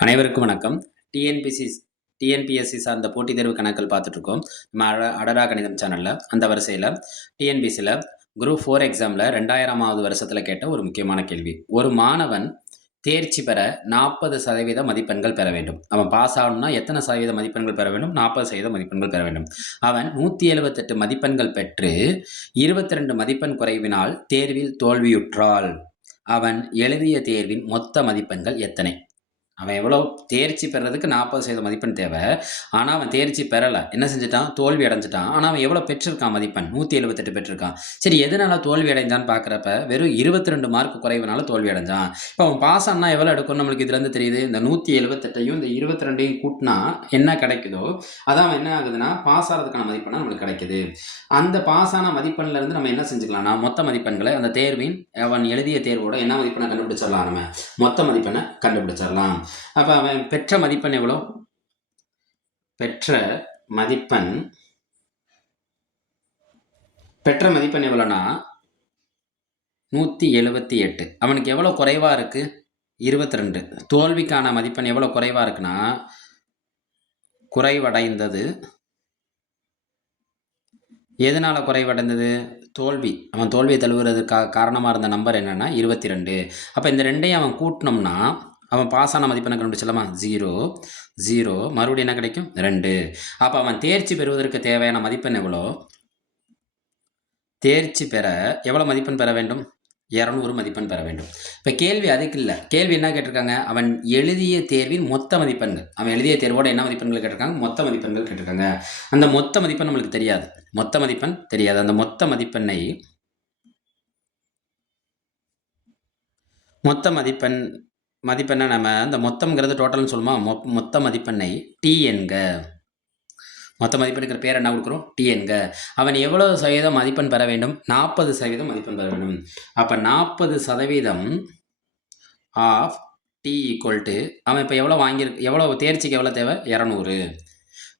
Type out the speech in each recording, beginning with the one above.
அனைவருக்கும் வணக்கம். TNPSC TNPSC சார்ந்த போட்டித் தேர்வு கணக்குகள் பார்த்துட்ருக்கோம். நம்ம அடடா கணிதம் சேனலில். அந்த வரிசையில் டிஎன்பிசியில் குரூப் 4 எக்ஸாமில் 2000ஆவது வருஷத்தில் கேட்ட ஒரு முக்கியமான கேள்வி. ஒரு மாணவன் தேர்ச்சி பெற 40% மதிப்பெண்கள் பெற வேண்டும். அவன் பாஸ் ஆகணும்னா எத்தனை சதவீத மதிப்பெண்கள் பெற வேண்டும்? 40% மதிப்பெண்கள் பெற வேண்டும். அவன் 178 மதிப்பெண்கள் பெற்று 22 மதிப்பெண் குறைவினால் தேர்வில் தோல்வியுற்றால் அவன் எழுதிய தேர்வின் மொத்த மதிப்பெண்கள் எத்தனை? அவன் எவ்வளோ தேர்ச்சி பெறதுக்கு 40% மதிப்பெண் தேவை. ஆனால் அவன் தேர்ச்சி பெறலை, என்ன செஞ்சுட்டான்? தோல்வி அடைஞ்சிட்டான். ஆனால் அவன் எவ்வளோ பெற்றிருக்கான் மதிப்பெண்? 178 பெற்றிருக்கான். சரி, எதனால தோல்வி அடைஞ்சான்னு பார்க்குறப்ப வெறும் 22 மார்க் குறைவுனால தோல்வி அடைஞ்சான். இப்போ அவன் பாஸ் ஆனால் எவ்வளோ எடுக்கும்னு நம்மளுக்கு இதுலேருந்து தெரியுது. இந்த 178ஐயும் இந்த 22ஐயும் கூட்டினா என்ன கிடைக்குதோ அதான் அவன் என்ன ஆகுதுன்னா பாஸ் ஆகிறதுக்கான மதிப்பெண்ணாக நம்மளுக்கு கிடைக்குது. அந்த பாஸ் ஆன மதிப்பெண்லேருந்து நம்ம என்ன செஞ்சுக்கலாம்னா மொத்த மதிப்பெண்களை அந்த தேர்வின் அவன் எழுதிய தேர்வோட என்ன மதிப்பெண்ணை கண்டுபிடிச்சிடலாம், நம்ம மொத்த மதிப்பெண்ணை கண்டுபிடிச்சிடலாம். அப்போ அவன் பெற்ற மதிப்பெண் எவ்வளோ? பெற்ற மதிப்பெண் எவ்வளோனா 178. அவனுக்கு எவ்வளோ குறைவாக இருக்குது? 22. தோல்விக்கான மதிப்பெண் எவ்வளோ குறைவாக இருக்குன்னா குறைவடைந்தது. எதனால் குறைவடைந்தது? தோல்வி. அவன் தோல்வியை தழுவுறதுக்காக காரணமாக இருந்த நம்பர் என்னென்னா 22. அப்போ இந்த ரெண்டையும் அவன் கூட்டினோம்னா அவன் பாஸ் ஆன மதிப்பெண்ணை கண்டுபிடிச்சலாமா? 0 மறுபடியும் என்ன கிடைக்கும்? 2. அப்போ அவன் தேர்ச்சி பெறுவதற்கு தேவையான மதிப்பெண் எவ்வளோ? தேர்ச்சி பெற எவ்வளோ மதிப்பெண் பெற வேண்டும்? 200 மதிப்பெண் பெற வேண்டும். இப்போ கேள்வி அதுக்கு இல்லை. கேள்வி என்ன கேட்டிருக்காங்க? அவன் எழுதிய தேர்வின் மொத்த மதிப்பெண்கள். அவன் எழுதிய தேர்வோட என்ன மதிப்பெண்கள் கேட்டிருக்காங்க? மொத்த மதிப்பெண்கள் கேட்டிருக்காங்க. அந்த மொத்த மதிப்பெண் நம்மளுக்கு தெரியாது. அந்த மொத்த மதிப்பெண்ணை நம்ம அந்த மொத்தம்ங்கிறது டோட்டல்னு சொல்லுமா? மொத்த மதிப்பெண்ணை டி என்க. மொத்த மதிப்பெண்ணுங்கிற பேர் என்ன கொடுக்குறோம்? டி என்க. அவன் எவ்வளவு சதவீதம் மதிப்பெண் பெற வேண்டும்? 40% மதிப்பெண் பெற வேண்டும். அப்போ 40% ஆஃப் டி ஈக்குவல் டு அவன் இப்போ எவ்வளோ தேர்ச்சிக்கு எவ்வளோ தேவை? 200.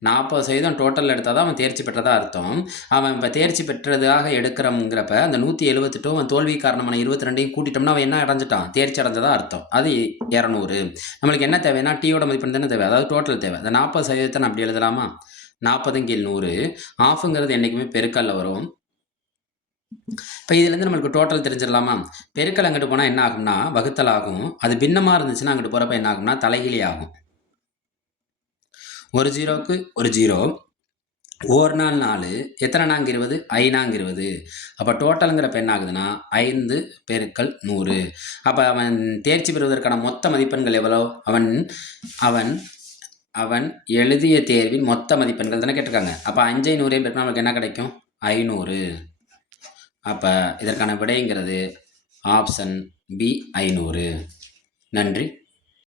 40% டோட்டல் எடுத்தால் தான் அவன் தேர்ச்சி பெற்றதாக அர்த்தம். அவன் இப்போ தேர்ச்சி பெற்றதாக எடுக்கிறோங்கிறப்ப அந்த 178 அவன் தோல்வி காரணமான 22ஐயும் கூட்டிட்டோம்னா அவன் என்ன அடைஞ்சிட்டான்? தேர்ச்சி அடைஞ்சதாக அர்த்தம். அது 200. நம்மளுக்கு என்ன தேவைன்னா டீயோட மதிப்பெண் தானே தேவை, அதாவது டோட்டல் தேவை. அந்த 40% நான் அப்படி எழுதலாமா? 40/100. ஆஃபுங்கிறது என்றைக்குமே பெருக்கல்ல வரும். இப்போ இதுலேருந்து நம்மளுக்கு டோட்டல் தெரிஞ்சிடலாமா? பெருக்கல் அங்கிட்டு போனால் என்ன ஆகும்னா வகுத்தல் ஆகும். அது பின்னமாக இருந்துச்சுன்னா அங்கிட்டு போகிறப்ப என்ன ஆகும்னா தலைகிலி ஆகும். ஒரு ஜீரோவுக்கு ஒரு ஜீரோ. 1 நாள் 4, எத்தனை நாங்க 20? 5 நாங்க 20. அப்போ டோட்டலுங்கிறப்ப என்ன ஆகுதுன்னா 5 பெருக்கல் 100. அப்போ அவன் தேர்ச்சி பெறுவதற்கான மொத்த மதிப்பெண்கள் எவ்வளோ? அவன் அவன் எழுதிய தேர்வின் மொத்த மதிப்பெண்கள் தானே கேட்டிருக்காங்க. அப்போ 5 100 பெருக்கினா நமக்கு என்ன கிடைக்கும்? 500. அப்போ இதற்கான விடைங்கிறது ஆப்ஷன் பி 500. நன்றி.